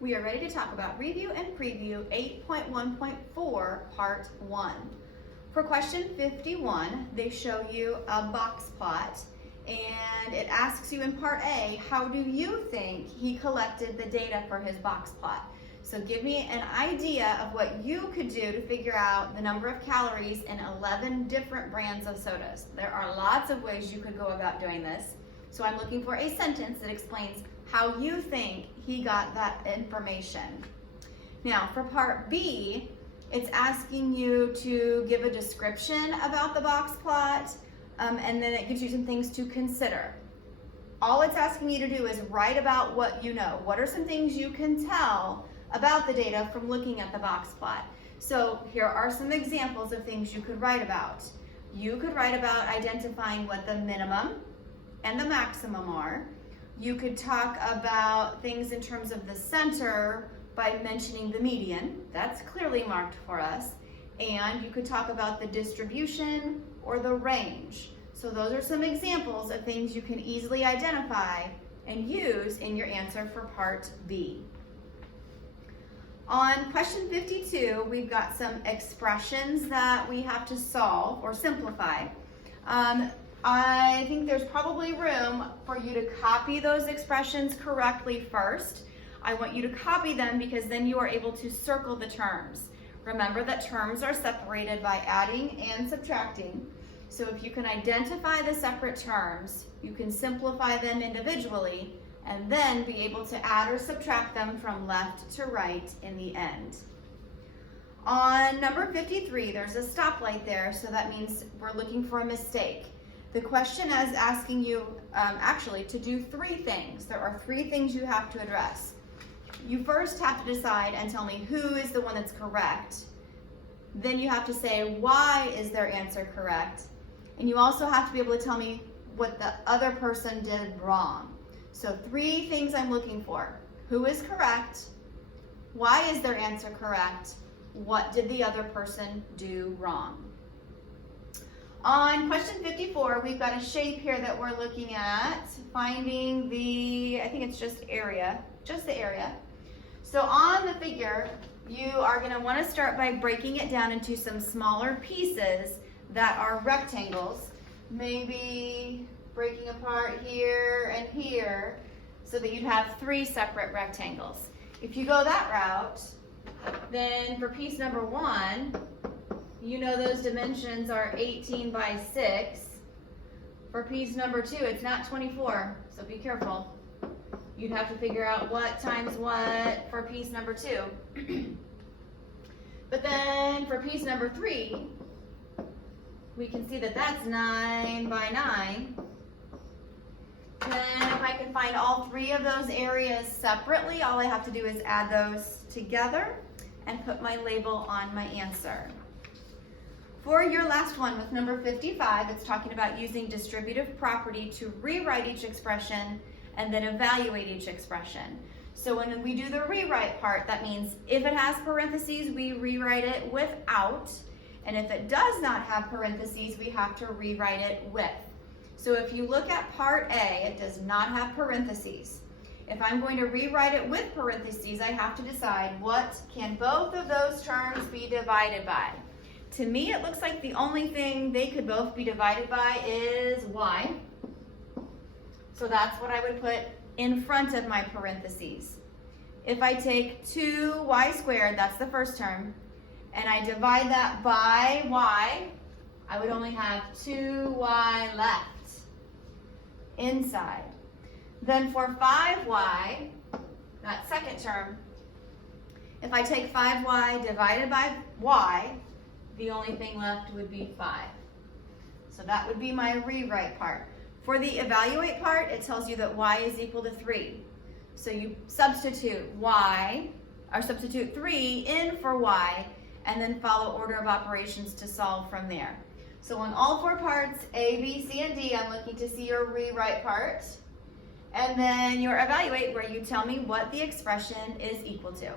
We are ready to talk about Review and Preview 8.1.4 Part 1. For question 51, they show you a box plot and it asks you in Part A, how do you think he collected the data for his box plot? So give me an idea of what you could do to figure out the number of calories in 11 different brands of sodas. There are lots of ways you could go about doing this. So I'm looking for a sentence that explains how you think he got that information. Now for Part B, it's asking you to give a description about the box plot, and then it gives you some things to consider. All it's asking you to do is write about what you know. What are some things you can tell about the data from looking at the box plot? So here are some examples of things you could write about. You could write about identifying what the minimum and the maximum are. You could talk about things in terms of the center by mentioning the median. That's clearly marked for us. And you could talk about the distribution or the range. So those are some examples of things you can easily identify and use in your answer for Part B. On question 52, we've got some expressions that we have to solve or simplify. I think there's probably room for you to copy those expressions correctly first. I want you to copy them because then you are able to circle the terms. Remember that terms are separated by adding and subtracting. So if you can identify the separate terms, you can simplify them individually and then be able to add or subtract them from left to right in the end. On number 53, there's a stoplight there, so that means we're looking for a mistake. The question is asking you actually to do three things. There are three things you have to address. You first have to decide and tell me who is the one that's correct. Then you have to say why is their answer correct. And you also have to be able to tell me what the other person did wrong. So three things I'm looking for. Who is correct? Why is their answer correct? What did the other person do wrong? On question 54, we've got a shape here that we're looking at, finding the, I think it's just the area. So on the figure, you are going to want to start by breaking it down into some smaller pieces that are rectangles, maybe breaking apart here and here so that you'd have three separate rectangles. If you go that route, then for piece number 1, you know those dimensions are 18 by 6. For piece number 2, it's not 24, so be careful. You'd have to figure out what times what for piece number 2. But then for piece number 3, we can see that that's 9 by 9. Then if I can find all three of those areas separately, all I have to do is add those together and put my label on my answer. For your last one with number 55, it's talking about using distributive property to rewrite each expression and then evaluate each expression. So when we do the rewrite part, that means if it has parentheses, we rewrite it without. And if it does not have parentheses, we have to rewrite it with. So if you look at Part A, it does not have parentheses. If I'm going to rewrite it with parentheses, I have to decide what can both of those terms be divided by. To me, it looks like the only thing they could both be divided by is y. So that's what I would put in front of my parentheses. If I take 2y squared, that's the first term, and I divide that by y, I would only have 2y left inside. Then for 5y, that second term, if I take 5y divided by y, the only thing left would be 5. So that would be my rewrite part. For the evaluate part, it tells you that y is equal to 3. So you substitute y, or substitute 3 in for y, and then follow order of operations to solve from there. So on all 4 parts, A, B, C, and D, I'm looking to see your rewrite part. And then your evaluate, where you tell me what the expression is equal to.